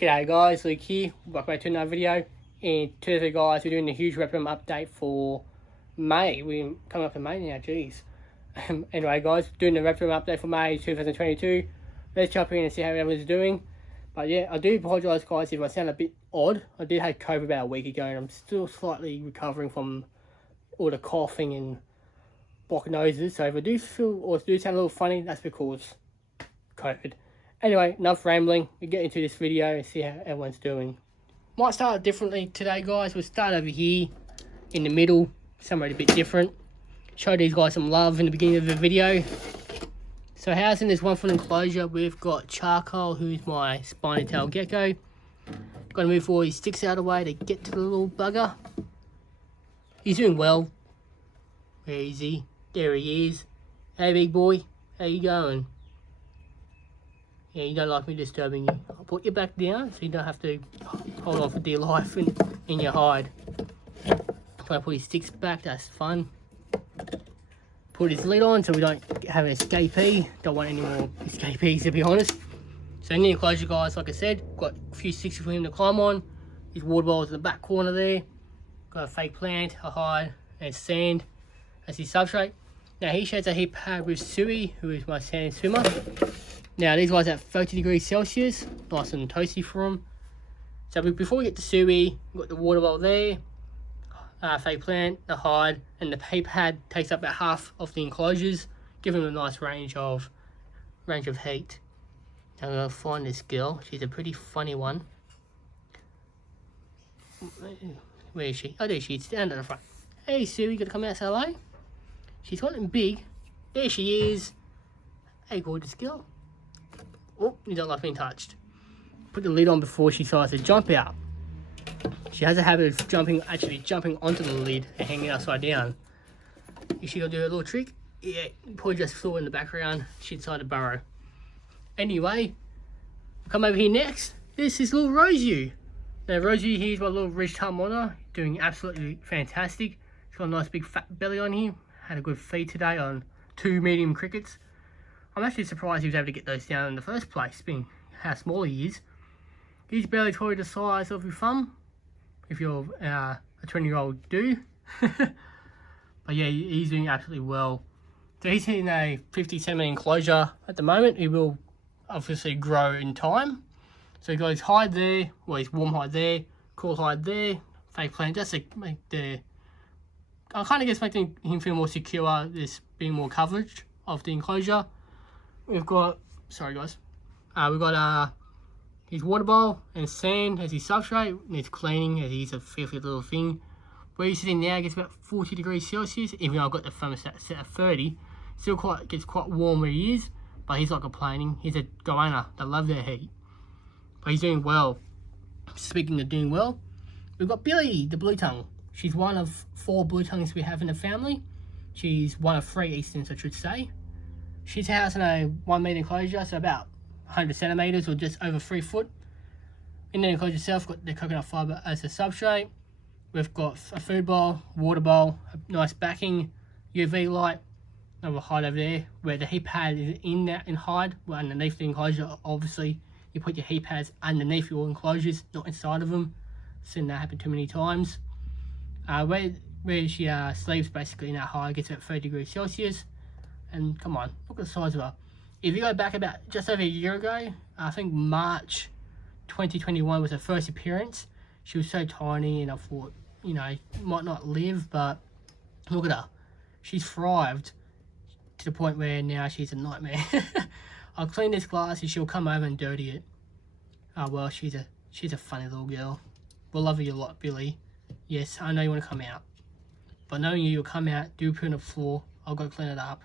G'day guys, Luke here, welcome back to another video. And today guys, we're doing a huge Reptile update for May. We're coming up in May now, jeez. Anyway guys, doing the Reptile update for May 2022. Let's jump in and see how everyone's doing. But yeah, I do apologise guys if I sound a bit odd. I did have COVID about a week ago and I'm still slightly recovering from all the coughing and blocked noses. So if I do feel or do sound a little funny, that's because COVID. Anyway, enough rambling. We get into this video and see how everyone's doing. Might start differently today, guys. We'll start over here in the middle, somewhere a bit different. Show these guys some love in the beginning of the video. So housing this one foot enclosure, we've got Charcoal, who's my spiny tail gecko. Got to move all his sticks out of the way to get to the little bugger. He's doing well. Where is he? There he is. Hey, big boy. How you going? Yeah, you don't like me disturbing you. I'll put you back down so you don't have to hold on for dear life in your hide. Try to put his sticks back, that's fun. Put his lid on so we don't have an escapee. Don't want any more escapees, to be honest. So in the enclosure, guys, like I said, got a few sticks for him to climb on. His water bowl's in the back corner there. Got a fake plant, a hide, and sand as his substrate. Now he shares a heap pad with Suey, who is my sand swimmer. Now these guys at 30 degrees Celsius, nice and toasty for them. So before we get to Suey, we've got the water bowl there, fake plant, the hide, and the hay pad takes up about half of the enclosures, giving them a nice range of heat. Now I'm gonna find this girl. She's a pretty funny one. Where is she? Oh, there she is, down at the front. Hey Suey, gonna come out and say hello? She's gotten big. There she is. Hey, gorgeous girl. Oh, you don't like being touched. Put the lid on before she tries to jump out. She has a habit of actually jumping onto the lid and hanging upside down. Is she gonna do a little trick? Yeah, probably just saw in the background. She decided to burrow. Anyway, come over here next. This is little Rosey. Now Rosey here's my little ridge-tailed monitor, doing absolutely fantastic. She's got a nice big fat belly on here. Had a good feed today on 2 medium crickets. I'm actually surprised he was able to get those down in the first place, being how small he is. He's barely probably the size of your thumb, if you're a 20-year-old dude. But yeah, he's doing absolutely well. So he's in a 50 centimeter enclosure at the moment. He will obviously grow in time. So he's got his hide there, well his warm hide there, cool hide there, fake plant, just to make I kind of guess making him feel more secure, there's being more coverage of the enclosure. We've got, sorry guys, we've got his water bowl and sand as his substrate. Needs cleaning as he's a filthy little thing. Where he's sitting now gets about 40 degrees Celsius, even though I've got the thermostat set at 30. Still gets quite warm where he is, but he's not complaining. He's a goanna, they love their heat. But he's doing well. Speaking of doing well, we've got Billy, the blue tongue. She's one of 4 blue tongues we have in the family. She's one of 3 Easterns, I should say. She's housed in a 1 meter enclosure, so about 100 centimeters or just over 3 foot. In the enclosure itself, got the coconut fiber as a substrate. We've got a food bowl, water bowl, a nice backing, UV light, another hide over there, where the heat pad is in that and hide. Well, underneath the enclosure, obviously, you put your heat pads underneath your enclosures, not inside of them. Seen that happen too many times. Where she sleeps basically in that hide, gets about 30 degrees Celsius. And come on, look at the size of her. If you go back about just over a year ago, I think March 2021 was her first appearance. She was so tiny and I thought, you know, might not live, but look at her. She's thrived to the point where now she's a nightmare. I'll clean this glass and she'll come over and dirty it. Oh well, she's a funny little girl. We'll love you a lot, Billy. Yes, I know you want to come out. But knowing you'll come out, do put on the floor, I'll go clean it up.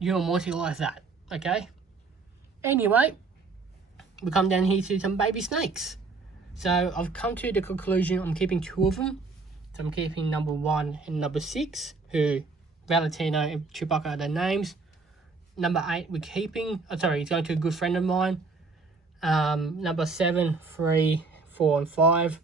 You're multi like that, okay? Anyway, we come down here to some baby snakes. So I've come to the conclusion I'm keeping 2 of them. So I'm keeping number 1 and number 6, who Valentino and Chewbacca are their names. Number 8 we're keeping, he's going to a good friend of mine. Number 7, 3, 4 and 5.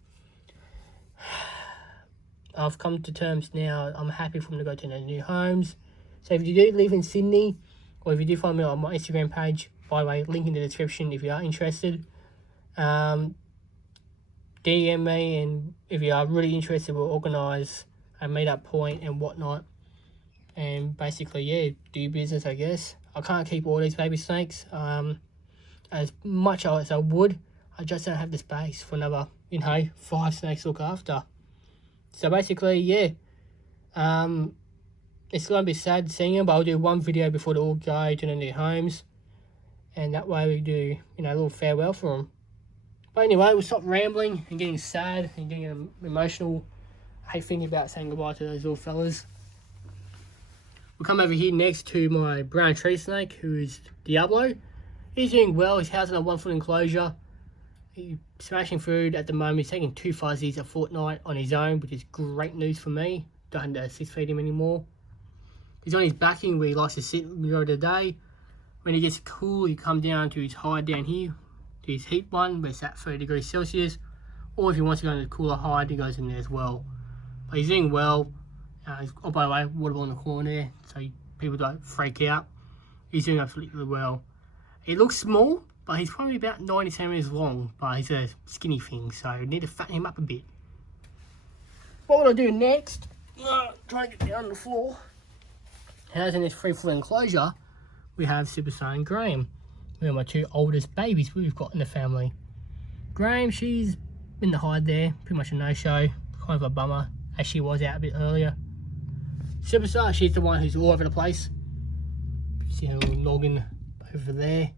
I've come to terms now, I'm happy for them to go to their new homes. So if you do live in Sydney, or if you do find me on my Instagram page, by the way, link in the description if you are interested. DM me, and if you are really interested, we'll organise a meet-up point and whatnot. And basically, yeah, do business, I guess. I can't keep all these baby snakes as much as I would. I just don't have the space for another, 5 snakes to look after. So basically, yeah, it's going to be sad seeing them, but I'll do one video before they all go to their new homes. And that way we do, a little farewell for them. But anyway, we'll stop rambling and getting sad and getting emotional. I hate thinking about saying goodbye to those little fellas. We'll come over here next to my brown tree snake, who is Diablo. He's doing well. He's housed in a 1-foot enclosure. He's smashing food at the moment. He's taking 2 fuzzies a fortnight on his own, which is great news for me. Don't have to assist feed him anymore. He's on his backing where he likes to sit the majority of the day. When he gets cool, he come down to his hide down here, to his heat one, where it's at 30 degrees Celsius. Or if he wants to go into the cooler hide, he goes in there as well. But he's doing well. Oh, by the way, water ball in the corner there, so people don't freak out. He's doing absolutely well. He looks small, but he's probably about 90 centimeters long, but he's a skinny thing, so I need to fatten him up a bit. What will I do next? Trying to get down on the floor. As in this 3-foot enclosure, we have Superstar and Graham. They're my 2 oldest babies we've got in the family. Graham, she's in the hide there, pretty much a no-show, kind of a bummer, as she was out a bit earlier. Superstar, she's the one who's all over the place. See her little noggin over there.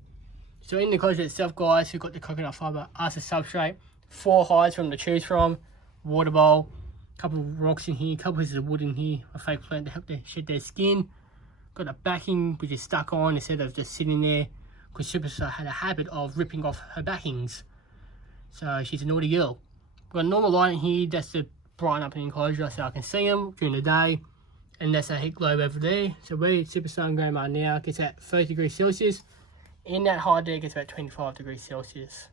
So in the enclosure itself, guys, we've got the coconut fibre as a substrate, 4 hides from to choose from, water bowl, a couple of rocks in here, a couple pieces of wood in here, a fake plant to help them shed their skin. Got a backing which is stuck on instead of just sitting there, because Superstar had a habit of ripping off her backings. So she's a naughty girl. Got a normal light in here just to brighten up the enclosure so I can see them during the day. And that's a heat globe over there. So where Superstar and Graham are now gets at 30 degrees Celsius. In that hide there gets about 25 degrees Celsius.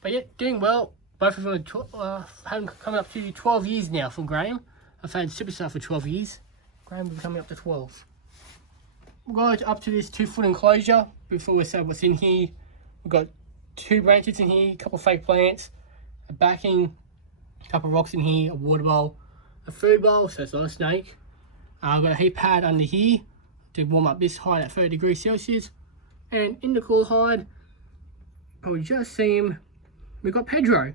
But yeah, doing well. Both of them are coming up to 12 years now for Graham. I've had Superstar for 12 years. Graham will be coming up to 12. We'll go up to this 2-foot enclosure before we say what's in here. We've got 2 branches in here, a couple of fake plants, a backing, a couple of rocks in here, a water bowl, a food bowl, so it's not a snake. I've got a heat pad under here to warm up this hide at 30 degrees Celsius. And in the cool hide, probably just see him, we've got Pedro.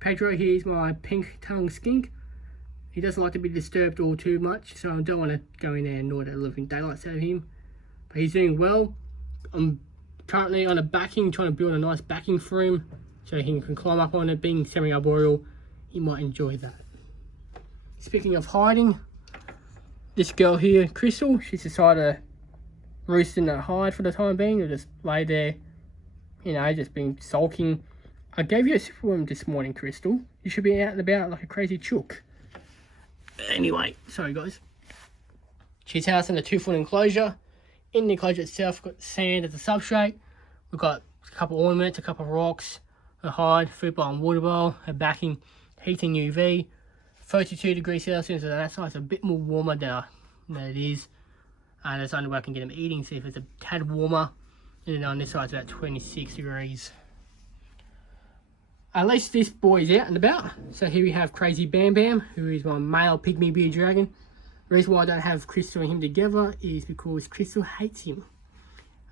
Pedro here is my pink tongue skink. He doesn't like to be disturbed all too much, so I don't want to go in there and gnaw the living daylights out of him. But he's doing well. I'm currently on a backing, trying to build a nice backing for him so he can climb up on it. Being semi-arboreal, he might enjoy that. Speaking of hiding, this girl here, Crystal, she's decided to roost in that hide for the time being. Or just lay there, just being sulking. I gave you a swim this morning, Crystal. You should be out and about like a crazy chook. Anyway, sorry guys. She's housed in a 2-foot enclosure. In the enclosure itself, we've got sand as a substrate. We've got a couple of ornaments, a couple of rocks, a hide, food bowl and water bowl, a backing, heating UV, 32 degrees Celsius, so that side's a bit more warmer than it is. And that's the only way I can get them eating, see if it's a tad warmer. And then on this side it's about 26 degrees. At least this boy is out and about. So here we have Crazy Bam Bam, who is my male Pygmy bearded dragon. The reason why I don't have Crystal and him together is because Crystal hates him.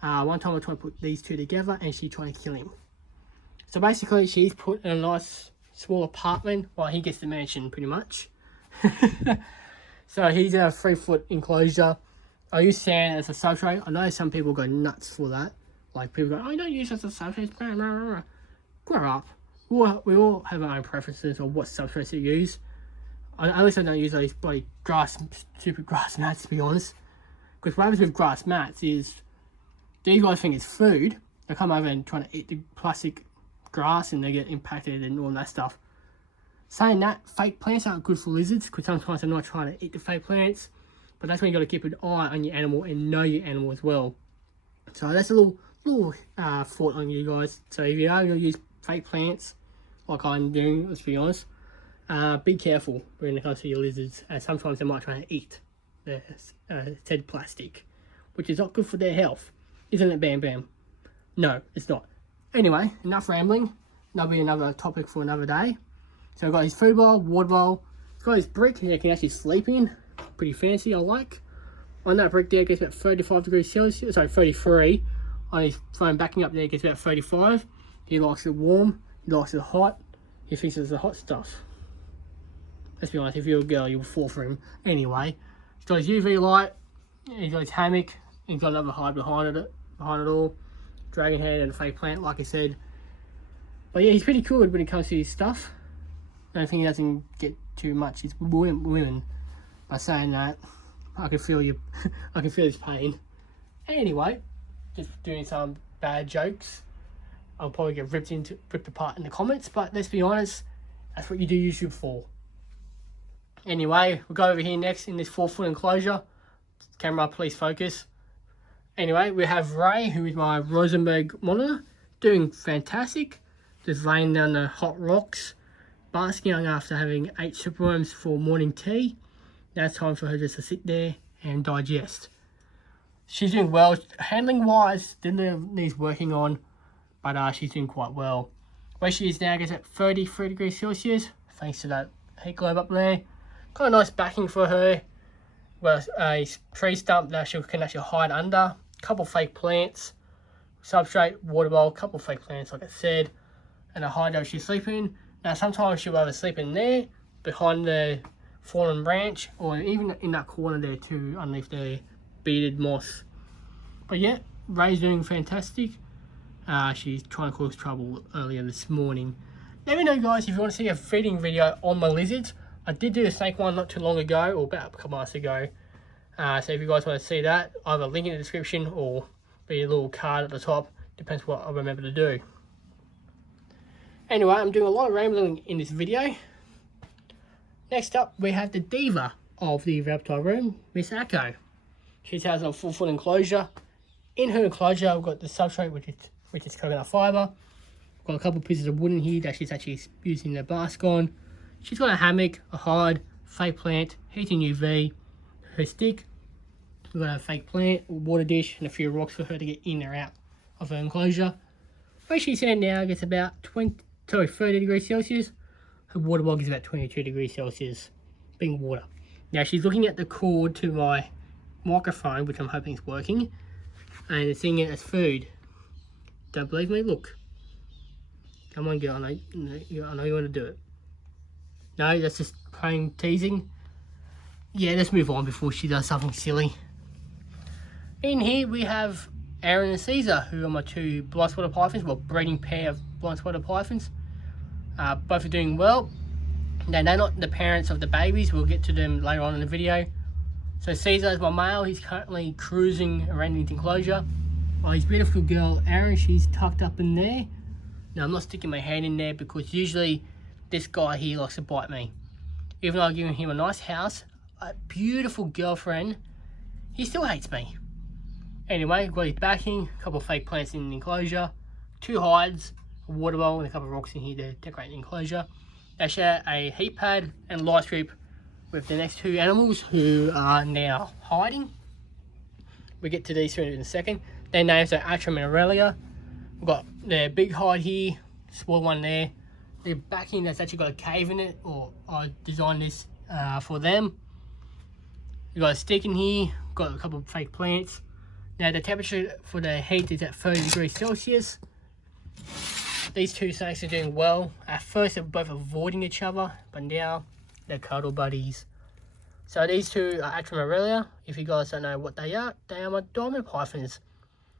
One time I tried to put these 2 together and she tried to kill him. So basically she's put in a nice small apartment while he gets the mansion pretty much. So he's a 3-foot enclosure. I use sand as a substrate. I know some people go nuts for that. Like people go, I don't use it as a substrate. Grow up. We all have our own preferences of what substrates to use. At least I don't use those bloody stupid grass mats, to be honest. Because what happens with grass mats is, these guys think it's food. They come over and try to eat the plastic grass and they get impacted and all that stuff. Saying that, fake plants aren't good for lizards, because sometimes they're not trying to eat the fake plants. But that's when you got to keep an eye on your animal and know your animal as well. So that's a little thought on you guys. So if you are going to use fake plants, like I'm doing, let's be honest, be careful when it comes to your lizards, as sometimes they might try to eat the said plastic, which is not good for their health. Isn't it, Bam Bam? No, it's not. Anyway, enough rambling. That'll be another topic for another day. So I've got his food bowl, water bowl. He's got his brick he can actually sleep in. Pretty fancy, I like. On that brick there, it gets about 35 degrees Celsius. Sorry, 33. On his phone backing up there, it gets about 35. He likes it warm. He likes it hot. He thinks it's the hot stuff. Let's be honest, if you're a girl, you'll fall for him. Anyway, he's got his UV light. He's got his hammock. He's got another hide behind it all. Dragon head and a fake plant, like I said. But yeah, he's pretty cool when it comes to his stuff. I don't think he doesn't get too much. It's women. By saying that, I can feel you. I can feel his pain. Anyway, just doing some bad jokes. I'll probably get ripped apart in the comments. But let's be honest, that's what you do YouTube for. Anyway, we'll go over here next in this 4-foot enclosure. Camera, please focus. Anyway, we have Ray, who is my Rosenberg monitor, doing fantastic. Just laying down the hot rocks, basking after having 8 superworms for morning tea. Now it's time for her just to sit there and digest. She's doing well. Handling wise, still needs working on, but she's doing quite well. Where she is now gets at 33 degrees Celsius, thanks to that heat globe up there. Got a nice backing for her. Well, a tree stump that she can actually hide under. Couple fake plants, substrate, water bowl, couple fake plants like I said, and a hide that she's sleeping. Now sometimes she'll either sleep in there, behind the fallen branch, or even in that corner there too, underneath the beaded moss. But yeah, Ray's doing fantastic. She's trying to cause trouble earlier this morning. Let me know guys if you want to see a feeding video on my lizards. I did do a snake one not too long ago, or about a couple months ago. So if you guys want to see that, either link in the description or be a little card at the top. Depends what I remember to do. Anyway, I'm doing a lot of rambling in this video. Next up, we have the diva of the reptile room, Miss Akko. She has a 4-foot enclosure. In her enclosure, I've got the substrate, which is coconut fibre. Got a couple pieces of wood in here that she's actually using the bask on. She's got a hammock, a hide, fake plant, heating UV, her stick. We've got a fake plant, a water dish, and a few rocks for her to get in or out of her enclosure. Where she's at now gets about 30 degrees Celsius. Her water bog is about 22 degrees Celsius, being water. Now she's looking at the cord to my microphone, which I'm hoping is working, and it's seeing it as food. Don't believe me? Look. Come on, girl. I know you want to do it. No, that's just plain teasing. Yeah, let's move on before she does something silly. In here we have Aaron and Caesar, who are my 2 blind spotted pythons, well, breeding pair of blind spotted pythons. Both are doing well. Now, they're not the parents of the babies. We'll get to them later on in the video. So Caesar is my male. He's currently cruising around the enclosure. While his beautiful girl, Aaron, she's tucked up in there. Now, I'm not sticking my hand in there because usually this guy here likes to bite me. Even though I've given him a nice house, a beautiful girlfriend, he still hates me. Anyway, got his backing, a couple of fake plants in the enclosure, 2 hides, a water bowl, and a couple of rocks in here to decorate the enclosure. They share a heat pad and light strip with the next 2 animals who are now hiding. We'll get to these soon in a second. Their names are Atram and Aurelia. We've got their big hide here, small one there. The backing that's actually got a cave in it, or I designed this for them. We've got a stick in here, got a couple of fake plants. Now the temperature for the heat is at 30 degrees Celsius. These 2 snakes are doing well. At first they were both avoiding each other, but now they're cuddle buddies. So these 2 are Atram and Aurelia. If you guys don't know what they are my diamond pythons.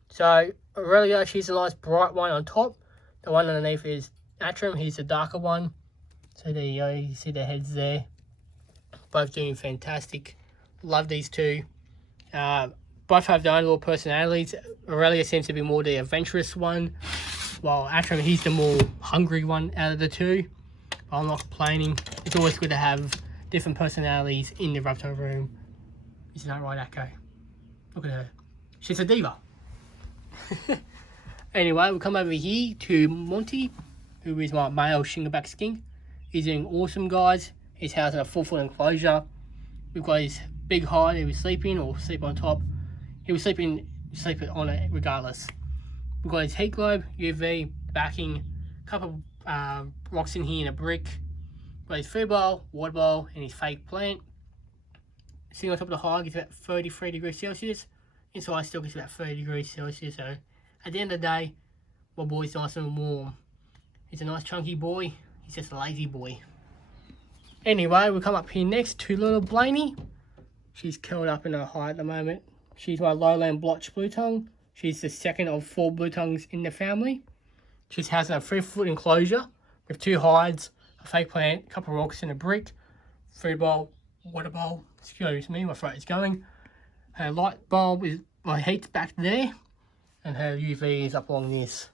So Aurelia, she's a nice bright one on top. The one underneath is Atram, he's the darker one. So there you go, you see their heads there. Both doing fantastic. Love these 2. Both have their own little personalities. Aurelia seems to be more the adventurous one, while Atram, he's the more hungry one out of the 2. But I'm not complaining. It's always good to have different personalities in the reptile room. Isn't that right, Akko? Look at her. She's a diva. Anyway, we'll come over here to Monty, who is my male shingleback skink. He's doing awesome, guys. He's housed in a 4-foot enclosure. We've got his big hide he was sleeping, or sleep on top. He was sleep on it regardless. We've got his heat globe, UV, backing, a couple rocks in here and a brick. Got his food bowl, water bowl, and his fake plant. Sitting on top of the hide gets about 33 degrees Celsius. Inside still gets about 30 degrees Celsius. So at the end of the day, my boy's nice and warm. He's a nice chunky boy. He's just a lazy boy. Anyway, we'll come up here next to little Blaney. She's curled up in her hide at the moment. She's my lowland blotch blue tongue. She's the second of 4 blue tongues in the family. She's housed in a 3-foot enclosure with 2 hides, a fake plant, a couple of rocks and a brick, food bowl, water bowl. Excuse me, my throat is going. Her light bulb is, my heat's back there, and her UV is up along this.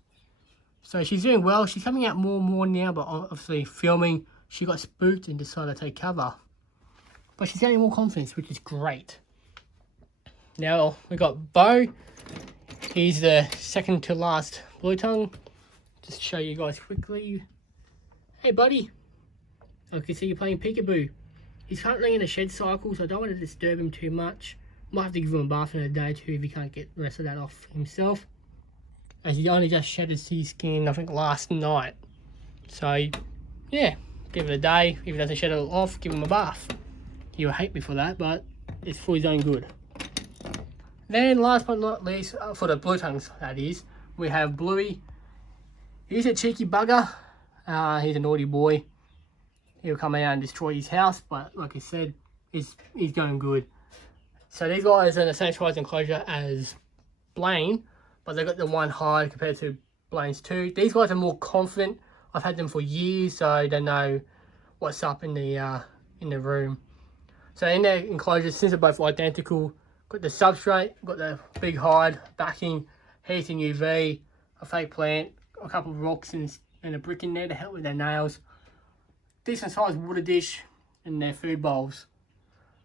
So she's doing well. She's coming out more and more now, but obviously filming, she got spooked and decided to take cover. But she's getting more confidence, which is great. Now we got Bo. He's the second to last blue tongue. Just show you guys quickly. Hey buddy, I can see you playing peekaboo. He's currently in a shed cycle, so I don't want to disturb him too much. Might have to give him a bath in a day too if he can't get the rest of that off himself. As he only just shed his sea skin, I think, last night. So, yeah, give it a day. If he doesn't shed it all off, give him a bath. He'll hate me for that, but it's for his own good. Then, last but not least, for the blue tongues, that is, we have Bluey. He's a cheeky bugger. He's a naughty boy. He'll come out and destroy his house, but like I said, he's going good. So these guys are in the same size enclosure as Blaine, but they've got the 1 hide compared to Blaine's 2. These guys are more confident. I've had them for years, so they know what's up in the room. So in their enclosures, since they're both identical, got the substrate, got the big hide, backing, heating UV, a fake plant, a couple of rocks and a brick in there to help with their nails. Decent sized water dish and their food bowls.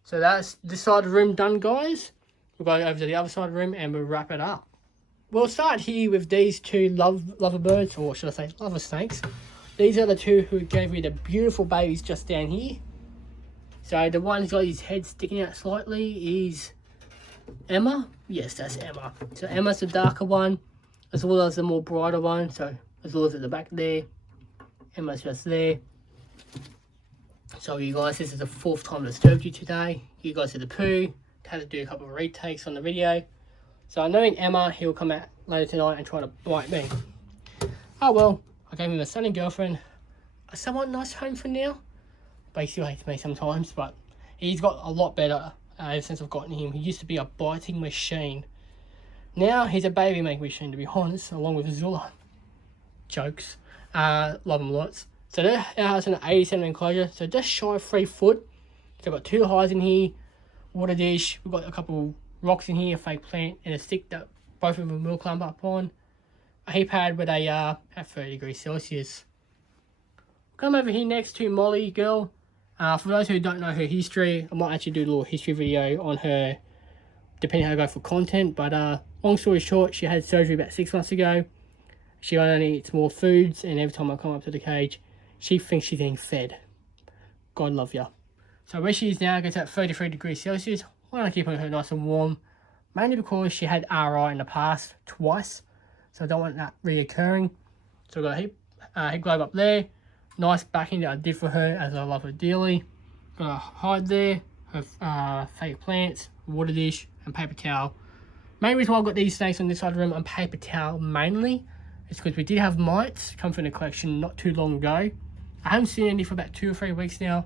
So that's this side of the room done, guys. We'll go over to the other side of the room and we'll wrap it up. We'll start here with these 2 lover birds, or should I say lover snakes. These are the 2 who gave me the beautiful babies just down here. So the one who's got his head sticking out slightly is Emma. Yes, that's Emma. So Emma's the darker one, as well as the more brighter one. So as well as at the back there, Emma's just there. So you guys, this is the 4th time I disturbed you today. You guys did the poo. Had to do a couple of retakes on the video. So I know in Emma, he'll come out later tonight and try to bite me. Oh well, I gave him a sunny girlfriend. A somewhat nice home for now. But he still hates me sometimes, but he's got a lot better ever since I've gotten him. He used to be a biting machine. Now he's a baby making machine, to be honest, along with Zula. Jokes. Love him lots. So their house in an 80cm enclosure, so just shy of 3 foot. So I've got 2 hides in here, water dish, we've got a couple rocks in here, a fake plant, and a stick that both of them will climb up on. A heat pad with a at 30 degrees Celsius. Come over here next to Molly girl. For those who don't know her history, I might actually do a little history video on her, depending how I go for content. But long story short, she had surgery about 6 months ago. She only eats more foods, and every time I come up to the cage, she thinks she's getting fed. God love ya. So where she is now gets at 33 degrees Celsius. I want to keep her nice and warm, mainly because she had RI in the past twice, so I don't want that reoccurring. So I've got a heat globe up there, nice backing that I did for her as I love her dearly. Got a hide there, her fake plants, water dish, and paper towel. Main reason why I've got these snakes on this side of the room and paper towel mainly is because we did have mites come from the collection not too long ago. I haven't seen any for about 2 or 3 weeks now,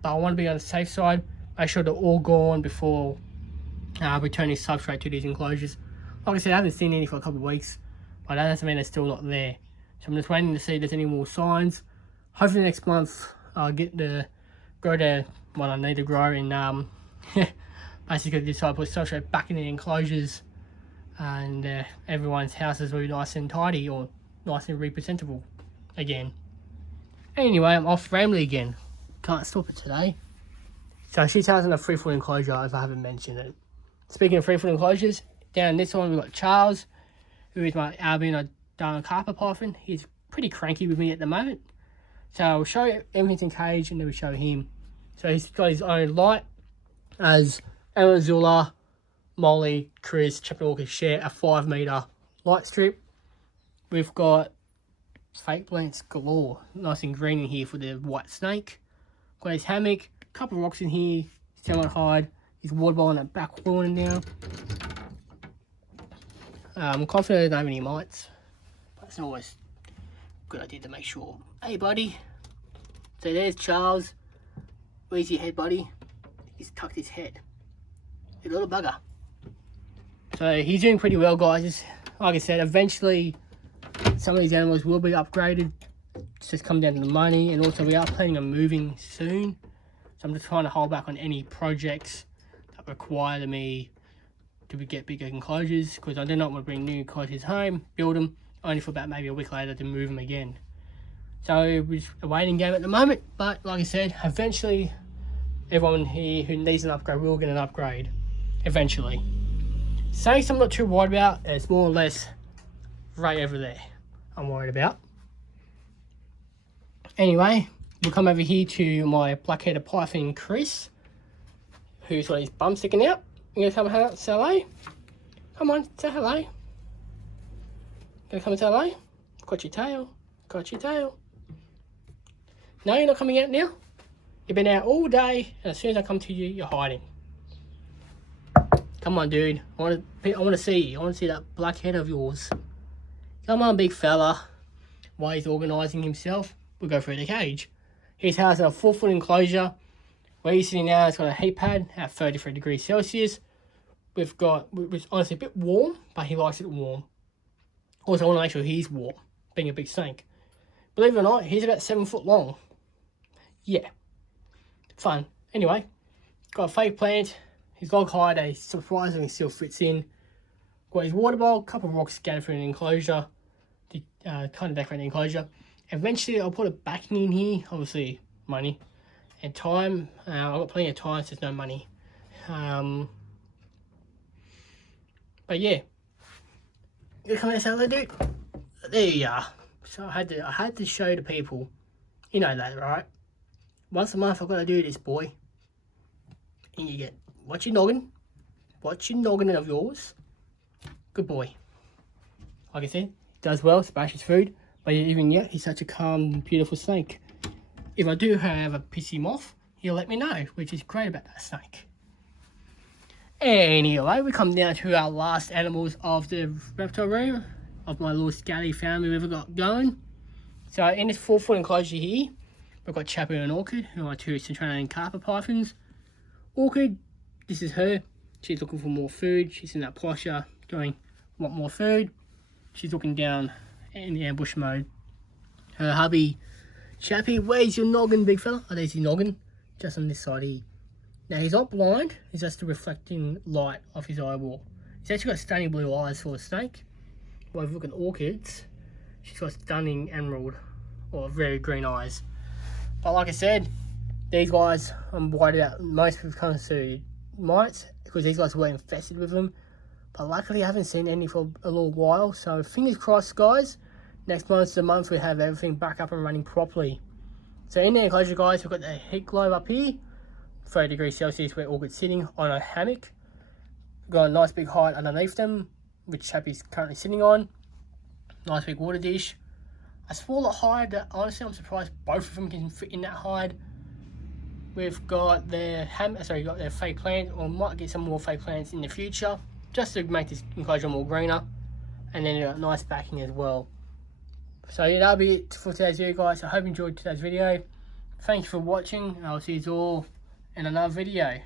but I want to be on the safe side. Make sure they're all gone before returning substrate to these enclosures. Like I said, I haven't seen any for a couple of weeks, but that doesn't mean they're still not there. So I'm just waiting to see if there's any more signs. Hopefully next month I'll get to grow what I need to grow, and basically decide to put substrate back in the enclosures, and everyone's houses will be nice and tidy, or nice and representable again. Anyway, I'm off Ramley again. Can't stop it today. So she's housed in a 3-foot enclosure, if I haven't mentioned it. Speaking of 3-foot enclosures, down this one we've got Charles, who is my albino Dana carpet python. He's pretty cranky with me at the moment. So I'll show you everything's in cage, and then we'll show him. So he's got his own light, as Emma, Zula, Molly, Chris, Chapter Walker share a 5 metre light strip. We've got fake plants galore. Nice and green in here for the white snake. Got his hammock, a couple of rocks in here, his termite hide, his water bowl in that back corner now. I'm confident I don't have any mites, but it's always a good idea to make sure. Hey buddy, so there's Charles. Where's your head, buddy? He's tucked his head. You little bugger. So he's doing pretty well, guys. Just, like I said, eventually some of these animals will be upgraded. It's just come down to the money, and also we are planning on moving soon. So I'm just trying to hold back on any projects that require me to get bigger enclosures, because I do not want to bring new enclosures home, build them, only for about maybe a week later to move them again. So we're just a waiting game at the moment, but like I said, eventually everyone here who needs an upgrade will get an upgrade, eventually. Snakes I'm not too worried about, it's more or less right over there I'm worried about. Anyway, we'll come over here to my black-headed python Chris, who's got his bum sticking out. You gonna come and say hello? Come on, say hello. Gonna come and say hello? Got your tail. Got your tail. No, you're not coming out now? You've been out all day, and as soon as I come to you, you're hiding. Come on, dude. I want to see you. I want to see that black head of yours. Come on, big fella. While he's organising himself, we'll go through the cage. His house is a 4-foot enclosure. Where he's sitting now, it's got a heat pad at 33 degrees Celsius. We've got, it's honestly a bit warm, but he likes it warm. Also, I want to make sure he's warm, being a big snake. Believe it or not, he's about 7 foot long. Yeah. Fun. Anyway, got a fake plant. His log hide, surprisingly still fits in. Got his water bowl, a couple of rocks scattered through an enclosure. To kind of decorate the enclosure. Eventually, I'll put a backing in here. Obviously, money. And time, I've got plenty of time, so there's no money. But yeah, you come and say hello, dude. There you are. So I had to show the people, you know that, right? Once a month I've got to do this, boy. And you get, watch your noggin of yours. Good boy. Like I said, he does well, smashes food, but even yet he's such a calm, beautiful snake. If I do have a piss him off, he'll let me know, which is great about that snake. Anyway, we come down to our last animals of the reptile room, of my little scally family we've got going. So in this 4-foot enclosure here, we've got Chappie and Orchid, who are 2 Centralian carpet pythons. Orchid, this is her. She's looking for more food. She's in that posture, going, want more food. She's looking down in the ambush mode. Her hubby, Chappie, where's your noggin, big fella? Oh, there's your noggin, just on this side here. Now, he's not blind, he's just the reflecting light off his eyeball. He's actually got stunning blue eyes for a snake. Well, if you look at Orchids, she's got stunning emerald, or very green eyes. But like I said, these guys, I'm worried about most when it comes to mites, because these guys were infested with them. But luckily, I haven't seen any for a little while, so fingers crossed, guys. Next month's the month we have everything back up and running properly. So in the enclosure, guys, we've got the heat globe up here, 30 degrees Celsius, where Orchid's sitting on a hammock. We've got a nice big hide underneath them, which Chappie's currently sitting on. Nice big water dish. A smaller hide that honestly I'm surprised both of them can fit in that hide. We've got their got their fake plant, or might get some more fake plants in the future, just to make this enclosure more greener. And then a nice backing as well. So yeah, that'll be it for today's video, guys. I hope you enjoyed today's video. Thank you for watching, and I'll see you all in another video.